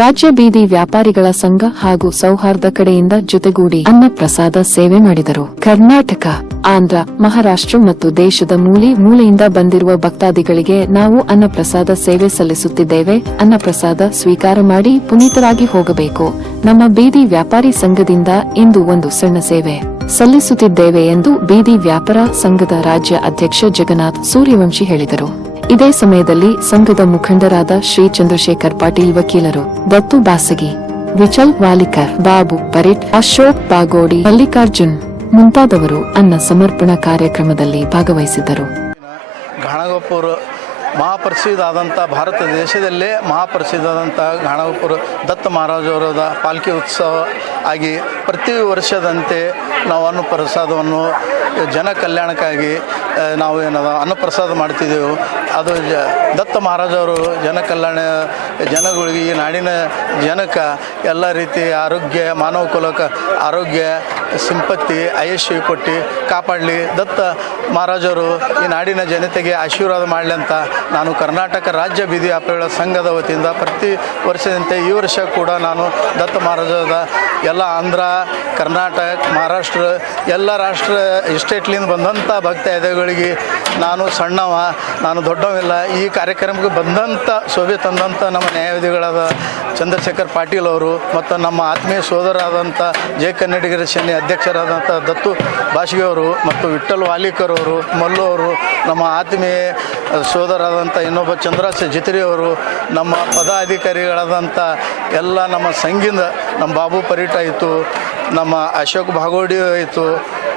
ರಾಜ್ಯ ಬೀದಿ ವ್ಯಾಪಾರಿಗಳ ಸಂಘ ಹಾಗೂ ಸೌಹಾರ್ದ ಕಡೆಯಿಂದ ಜೊತೆಗೂಡಿ ಅನ್ನ ಪ್ರಸಾದ ಸೇವೆ ಮಾಡಿದರು. ಕರ್ನಾಟಕ, ಆಂಧ್ರ, ಮಹಾರಾಷ್ಟ್ರ ಮತ್ತು ದೇಶದ ಮೂಲೆ ಮೂಲೆಯಿಂದ ಬಂದಿರುವ ಭಕ್ತಾದಿಗಳಿಗೆ ನಾವು ಅನ್ನ ಪ್ರಸಾದ ಸೇವೆ ಸಲ್ಲಿಸುತ್ತಿದ್ದೇವೆ. ಅನ್ನ ಪ್ರಸಾದ ಸ್ವೀಕಾರ ಮಾಡಿ ಪುನೀತರಾಗಿ ಹೋಗಬೇಕು. ನಮ್ಮ ಬೀದಿ ವ್ಯಾಪಾರಿ ಸಂಘದಿಂದ ಇಂದು ಒಂದು ಸಣ್ಣ ಸೇವೆ. ಸಲ್ಲಿಸುತ್ತಿದ್ದೇವೆ ಎಂದು ಬೀದಿ ವ್ಯಾಪಾರ ಸಂಘದ ರಾಜ್ಯ ಅಧ್ಯಕ್ಷ ಜಗನ್ನಾಥ್ ಸೂರ್ಯವಂಶಿ ಹೇಳಿದರು. ಇದೇ ಸಮಯದಲ್ಲಿ ಸಂಘದ ಮುಖಂಡರಾದ ಶ್ರೀ ಚಂದ್ರಶೇಖರ್ ಪಾಟೀಲ್ ವಕೀಲರು ದತ್ತು ಬಾಸಗಿ ವಿಚಲ್ ವಾಲಿಕರ್, ಬಾಬು ಪರೇಟ್, ಅಶೋಕ್ ಬಾಗೋಡಿ, ಮಲ್ಲಿಕಾರ್ಜುನ್ ಮುಂತಾದವರು ಅನ್ನ ಸಮರ್ಪಣಾ ಕಾರ್ಯಕ್ರಮದಲ್ಲಿ ಭಾಗವಹಿಸಿದ್ದರು. ಘಾಣಗೋಪುರ ಮಹಾಪ್ರಸಿದ್ಧ ಆದಂಥ ಭಾರತ ದೇಶದಲ್ಲೇ ಮಹಾಪ್ರಸಿದ್ಧ ಆದಂಥ ಗಾಣಪುರ ದತ್ತ ಮಹಾರಾಜವರದ ಪಾಲ್ಕಿ ಉತ್ಸವ ಆಗಿ ಪ್ರತಿ ವರ್ಷದಂತೆ ನಾವು ಅನ್ನಪ್ರಸಾದವನ್ನು ಜನ ಕಲ್ಯಾಣಕ್ಕಾಗಿ ನಾವು ಏನದ ಅನ್ನಪ್ರಸಾದ ಮಾಡ್ತಿದ್ದೆವು. ಅದು ಜ ದತ್ತ ಮಹಾರಾಜವರು ಜನ ಕಲ್ಯಾಣ, ಜನಗಳಿಗೆ ಈ ನಾಡಿನ ಜನಕ್ಕೆ ಎಲ್ಲ ರೀತಿ ಆರೋಗ್ಯ, ಮಾನವ ಕುಲಕ್ಕೆ ಆರೋಗ್ಯ, ಸಿಂಪತ್ತಿ ಆಯುಷ್ಯ ಕೊಟ್ಟು ಕಾಪಾಡಲಿ. ದತ್ತ ಮಹಾರಾಜರು ಈ ನಾಡಿನ ಜನತೆಗೆ ಆಶೀರ್ವಾದ ಮಾಡಲಿ ಅಂತ ನಾನು ಕರ್ನಾಟಕ ರಾಜ್ಯ ಬೀದಿ ವ್ಯಾಪಾರಿಗಳ ಸಂಘದ ವತಿಯಿಂದ ಪ್ರತಿ ವರ್ಷದಂತೆ ಈ ವರ್ಷ ಕೂಡ ನಾನು ದತ್ತ ಮಹಾರಾಜದ ಎಲ್ಲ ಆಂಧ್ರ, ಕರ್ನಾಟಕ, ಮಹಾರಾಷ್ಟ್ರ, ಎಲ್ಲ ರಾಷ್ಟ್ರ ಎಸ್ಟೇಟ್ಲಿಂದ ಬಂದಂಥ ಭಕ್ತಾದಿಗಳಿಗೆ ನಾನು ಸಣ್ಣವ, ನಾನು ದೊಡ್ಡವಿಲ್ಲ ಈ ಕಾರ್ಯಕ್ರಮಕ್ಕೆ ಬಂದಂಥ ಶೋಭೆ ತಂದಂಥ ನಮ್ಮ ನ್ಯಾಯವಾದಿಗಳಾದ ಚಂದ್ರಶೇಖರ್ ಪಾಟೀಲ್ ಅವರು ಮತ್ತು ನಮ್ಮ ಆತ್ಮೀಯ ಸೋದರಾದಂಥ ಜಯ ಕನ್ನಡಿಗರ ಸೇನೆ ಅಧ್ಯಕ್ಷರಾದಂಥ ದತ್ತು ಬಾಷ್ಗೆ ಅವರು ಮತ್ತು ವಿಠಲ್ ವಾಲಿಕರ್ ಅವರು, ಮಲ್ಲು ಅವರು, ನಮ್ಮ ಆತ್ಮೀಯ ಸೋದರಾದಂಥ ಇನ್ನೊಬ್ಬ ಚಂದ್ರಾಸ ಜಿತ್ರಿ ಅವರು, ನಮ್ಮ ಪದಾಧಿಕಾರಿಗಳಾದಂಥ ಎಲ್ಲ ನಮ್ಮ ಸಂಘಿಂದ ನಮ್ಮ ಬಾಬು ಪರೀಟ ಆಯಿತು, ನಮ್ಮ ಅಶೋಕ್ ಭಾಗೋಡಿ ಆಯಿತು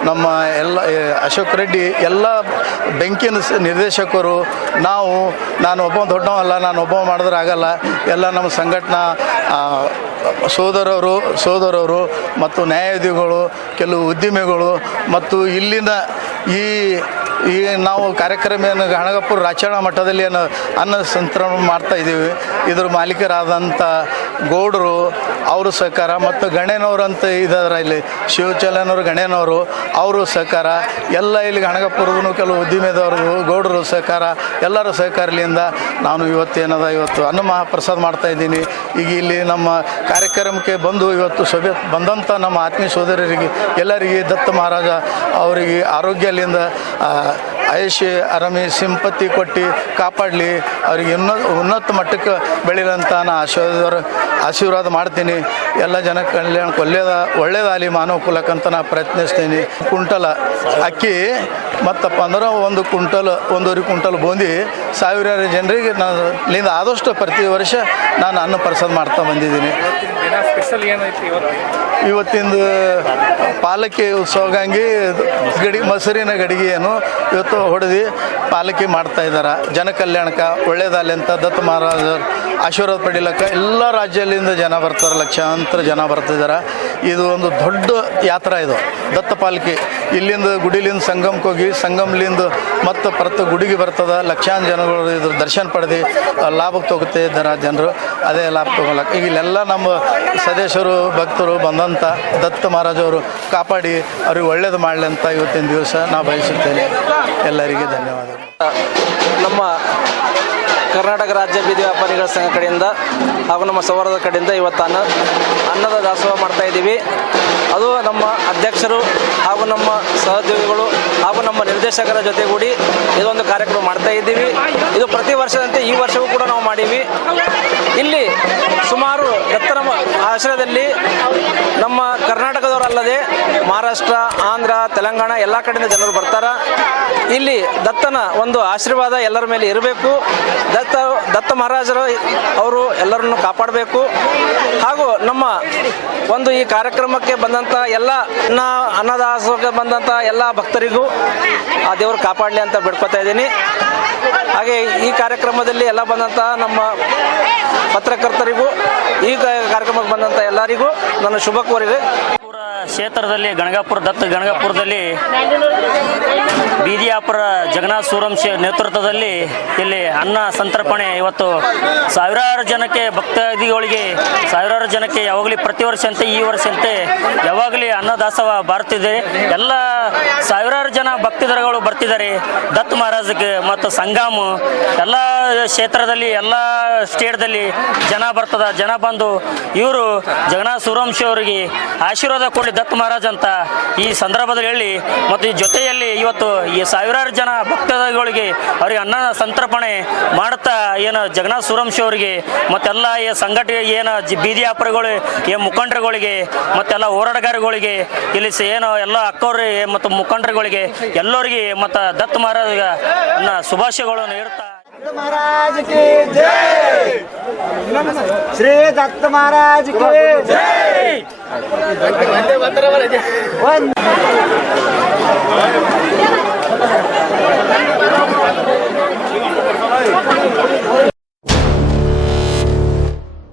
ನಮ್ಮ ಎಲ್ಲ ಅಶೋಕ್ ರೆಡ್ಡಿ ಎಲ್ಲ ಬೆಂಕಿನ ನಿರ್ದೇಶಕರು, ನಾವು, ನಾನು ಒಬ್ಬ ದೊಡ್ಡವಲ್ಲ ನಾನು ಒಬ್ಬ ಮಾಡಿದ್ರೆ ಆಗಲ್ಲ. ಎಲ್ಲ ನಮ್ಮ ಸಂಘಟನಾ ಸೋದರರು ಸೋದರರು ಮತ್ತು ನ್ಯಾಯಾಧಿಗಳು, ಕೆಲವು ಉದ್ದಿಮೆಗಳು ಮತ್ತು ಇಲ್ಲಿನ ಈ ಈ ನಾವು ಕಾರ್ಯಕ್ರಮ ಏನು ಗಣಗಪುರ ರಾಚಣ ಮಠದಲ್ಲಿ ಏನು ಅನ್ನ ಸಂತರಣ ಮಾಡ್ತಾ ಇದ್ದೀವಿ. ಇದ್ರ ಮಾಲೀಕರಾದಂಥ ಗೌಡರು, ಅವರು ಸಹಕಾರ ಮತ್ತು ಗಣೇನವರು ಅಂತ ಇದಾರೆ ಇಲ್ಲಿ ಶಿವಚಲನವರು ಗಣೇನವರು, ಅವರು ಸಹಕಾರ, ಎಲ್ಲ ಇಲ್ಲಿ ಗಣಗಪುರದೂ ಕೆಲವು ಉದ್ದಿಮೆದವರು, ಗೌಡರು ಸಹಕಾರ, ಎಲ್ಲರ ಸಹಕಾರಲಿಂದ ನಾನು ಇವತ್ತು ಏನದ ಇವತ್ತು ಅನ್ನ ಮಹಾಪ್ರಸಾದ ಮಾಡ್ತಾ ಇದ್ದೀನಿ. ಈಗ ಇಲ್ಲಿ ನಮ್ಮ ಕಾರ್ಯಕ್ರಮಕ್ಕೆ ಬಂದು ಇವತ್ತು ಸಭೆ ಬಂದಂಥ ನಮ್ಮ ಆತ್ಮೀಯ ಸೋದರರಿಗೆ, ಎಲ್ಲರಿಗೆ ದತ್ತ ಮಹಾರಾಜ ಅವರಿಗೆ ಆರೋಗ್ಯಲಿಂದ ಆಯುಷ್ಯ ಆರಾಮಿ ಸಿಂಪತಿ ಕೊಟ್ಟು ಕಾಪಾಡಲಿ. ಅವ್ರಿಗೆ ಇನ್ನೂ ಉನ್ನತ ಮಟ್ಟಕ್ಕೆ ಬೆಳೀಲಂತ ನಾ ಆಶೀರ್ವಾದ ಆಶೀರ್ವಾದ ಮಾಡ್ತೀನಿ. ಎಲ್ಲ ಜನ ಕಲ್ಯಾಣಕ್ಕೆ ಒಳ್ಳೇದ ಒಳ್ಳೇದಾಗಲಿ ಮಾನವ ಕುಲಕ್ಕಂತ ನಾ ಪ್ರಯತ್ನಿಸ್ತೀನಿ. ಕುಂಟಲ, ಅಕ್ಕಿ, ಮತ್ತಪ್ಪ ಅಂದ್ರೆ ಒಂದು ಕುಂಟಲ್, ಒಂದೂವರೆ ಕುಂಟಲ್ ಬೂಂದಿ ಸಾವಿರಾರು ಜನರಿಗೆ ನಾನು ಇಲ್ಲಿಂದ ಆದಷ್ಟು ಪ್ರತಿ ವರ್ಷ ನಾನು ಅನ್ನ ಪ್ರಸಾದ ಮಾಡ್ತಾ ಬಂದಿದ್ದೀನಿ. ಇವತ್ತಿಂದು ಪಾಲಕಿ ಉತ್ಸವಗಂಗಿ ಗಡಿ, ಮೊಸರಿನ ಗಡಿಗೆಯನ್ನು ಇವತ್ತು ಹೊಡೆದು ಪಾಲಕಿ ಮಾಡ್ತಾ ಇದ್ದಾರೆ. ಜನ ಕಲ್ಯಾಣಕ್ಕೆ ಒಳ್ಳೇದಾಗಲಿ ಅಂತ ದತ್ತ ಮಹಾರಾಜರು ಆಶೀರ್ವಾದ ಪಡಿಲಕ್ಕ. ಎಲ್ಲ ರಾಜ್ಯದಿಂದ ಜನ ಬರ್ತಾರೆ, ಲಕ್ಷಾಂತರ ಜನ ಬರ್ತಿದ್ದಾರೆ. ಇದು ಒಂದು ದೊಡ್ಡ ಯಾತ್ರಾ ಇದು ದತ್ತ ಪಾಲಿಕೆ ಇಲ್ಲಿಂದ ಗುಡಿಲಿಂದ ಸಂಗಮಕ್ಕೆ ಹೋಗಿ, ಸಂಗಮ್ಲಿಂದ ಮತ್ತು ಪರತ ಗುಡಿಗೆ ಬರ್ತದೆ. ಲಕ್ಷಾಂತರ ಜನಗಳು ಇದ್ರ ದರ್ಶನ ಪಡೆದು ಲಾಭಕ್ಕೆ ತಗೋತಾ ಇದ್ದಾರೆ ಜನರು. ಅದೇ ಲಾಭ ತೊಗೊಳಕ್ಕೆ ಈಗ ಇಲ್ಲೆಲ್ಲ ನಮ್ಮ ಸದಸ್ಯರು ಭಕ್ತರು ಬಂದಂಥ ದತ್ತ ಮಹಾರಾಜವರು ಕಾಪಾಡಿ, ಅವ್ರಿಗೆ ಒಳ್ಳೇದು ಮಾಡಲಿ ಅಂತ ಇವತ್ತಿನ ದಿವಸ ನಾವು ಬಯಸುತ್ತೇನೆ. ಎಲ್ಲರಿಗೆ ಧನ್ಯವಾದಗಳು. ನಮ್ಮ ಕರ್ನಾಟಕ ರಾಜ್ಯ ಬೀದಿ ವ್ಯಾಪಾರಿಗಳ ಸಂಘ ಕಡೆಯಿಂದ ಹಾಗೂ ನಮ್ಮ ಸೌಹಾರ್ದ ಕಡೆಯಿಂದ ಇವತ್ತು ಅನ್ನ, ಅನ್ನದ ದಾಸೋಹ ಮಾಡ್ತಾ ಇದ್ದೀವಿ. ಅದು ನಮ್ಮ ಅಧ್ಯಕ್ಷರು ಹಾಗೂ ನಮ್ಮ ಸಹೋದ್ಯೋಗಿಗಳು ಹಾಗೂ ನಮ್ಮ ನಿರ್ದೇಶಕರ ಜೊತೆಗೂಡಿ ಇದೊಂದು ಕಾರ್ಯಕ್ರಮ ಮಾಡ್ತಾ ಇದ್ದೀವಿ. ಇದು ಪ್ರತಿ ವರ್ಷದಂತೆ ಈ ವರ್ಷವೂ ಕೂಡ ನಾವು ಮಾಡೀವಿ. ಇಲ್ಲಿ ಸುಮಾರು ಎತ್ತರ ಆಶ್ರಯದಲ್ಲಿ ನಮ್ಮ ಕರ್ನಾಟಕದವರಲ್ಲದೆ ಮಹಾರಾಷ್ಟ್ರ, ಆಂಧ್ರ, ತೆಲಂಗಾಣ ಎಲ್ಲ ಕಡೆಯಿಂದ ಜನರು ಬರ್ತಾರ. ಇಲ್ಲಿ ದತ್ತನ ಒಂದು ಆಶೀರ್ವಾದ ಎಲ್ಲರ ಮೇಲೆ ಇರಬೇಕು. ದತ್ತ ದತ್ತ ಮಹಾರಾಜರು ಅವರು ಎಲ್ಲರನ್ನು ಕಾಪಾಡಬೇಕು. ಹಾಗೂ ನಮ್ಮ ಒಂದು ಈ ಕಾರ್ಯಕ್ರಮಕ್ಕೆ ಬಂದಂಥ ಎಲ್ಲ ಅನ್ನ ಬಂದಂತ ಬಂದಂಥ ಎಲ್ಲ ಭಕ್ತರಿಗೂ ಆ ದೇವರು ಕಾಪಾಡಲಿ ಅಂತ ಬಿಡ್ಕೊತಾ ಇದ್ದೀನಿ. ಹಾಗೆ ಈ ಕಾರ್ಯಕ್ರಮದಲ್ಲಿ ಎಲ್ಲ ಬಂದಂಥ ನಮ್ಮ ಪತ್ರಕರ್ತರಿಗೂ, ಈ ಕಾರ್ಯಕ್ರಮಕ್ಕೆ ಬಂದಂಥ ಎಲ್ಲರಿಗೂ ನನ್ನ ಶುಭ ಕೋರಿದೆ. ಕ್ಷೇತ್ರದಲ್ಲಿ ಗಣಗಾಪುರ ದತ್ತ ಗಣಗಾಪುರದಲ್ಲಿ ಬೀದಿಯಾಪುರ ಜಗನ್ನಾಥ್ ಸೂರಂಶಿ ನೇತೃತ್ವದಲ್ಲಿ ಇಲ್ಲಿ ಅನ್ನ ಸಂತರ್ಪಣೆ ಇವತ್ತು ಸಾವಿರಾರು ಜನಕ್ಕೆ ಭಕ್ತಾದಿಗಳಿಗೆ ಸಾವಿರಾರು ಜನಕ್ಕೆ ಯಾವಾಗಲೂ ಪ್ರತಿ ವರ್ಷಂತೆ ಈ ವರ್ಷಂತೆ ಯಾವಾಗಲೂ ಅನ್ನದಾಸವ ಬರ್ತಿದೆ ಎಲ್ಲ ಸಾವಿರಾರು ಜನ ಭಕ್ತಿದರಗಳು ಬರ್ತಿದ್ದಾರೆ. ದತ್ ಮಹಾರಾಜಕ್ಕೆ ಮತ್ತು ಸಂಗಾಮ ಎಲ್ಲ ಕ್ಷೇತ್ರದಲ್ಲಿ ಎಲ್ಲ ಸ್ಟೇಟ್ದಲ್ಲಿ ಜನ ಬರ್ತದ, ಜನ ಬಂದು ಇವರು ಜಗನ್ನಾಥ್ ಸೂರಂಶಿ ಅವರಿಗೆ ಆಶೀರ್ವಾದ ಕೊಡಲಿ ದತ್ ಮಹಾರಾಜ್ ಅಂತ ಈ ಸಂದರ್ಭದಲ್ಲಿ ಹೇಳಿ ಮತ್ತು ಈ ಜೊತೆಯಲ್ಲಿ ಇವತ್ತು ಈ ಸಾವಿರಾರು ಜನ ಭಕ್ತಗಳಿಗೆ ಅವರಿಗೆ ಅನ್ನ ಸಂತರ್ಪಣೆ ಮಾಡುತ್ತಾ ಏನು ಜಗನ್ನಾಥ್ ಸೂರಂಶಿ ಅವರಿಗೆ ಮತ್ತೆಲ್ಲ ಈ ಸಂಘಟನೆ ಏನು ಜಿ- ಬೀದಿ ವ್ಯಾಪಾರಿಗಳು ಈ ಮುಖಂಡರುಗಳಿಗೆ ಮತ್ತೆಲ್ಲ ಹೋರಾಟಗಾರಗಳಿಗೆ ಇಲ್ಲಿ ಸ- ಏನು ಎಲ್ಲ ಅಕ್ಕವ್ರಿಗೆ ಮತ್ತು ಮುಖಂಡರುಗಳಿಗೆ ಎಲ್ಲರಿಗೆ ಮತ್ತು ದತ್ ಮಹಾರಾಜ ಶುಭಾಶಯಗಳನ್ನು ನೀಡುತ್ತಾ महाराज की जय श्री दत्त महाराज की जय One.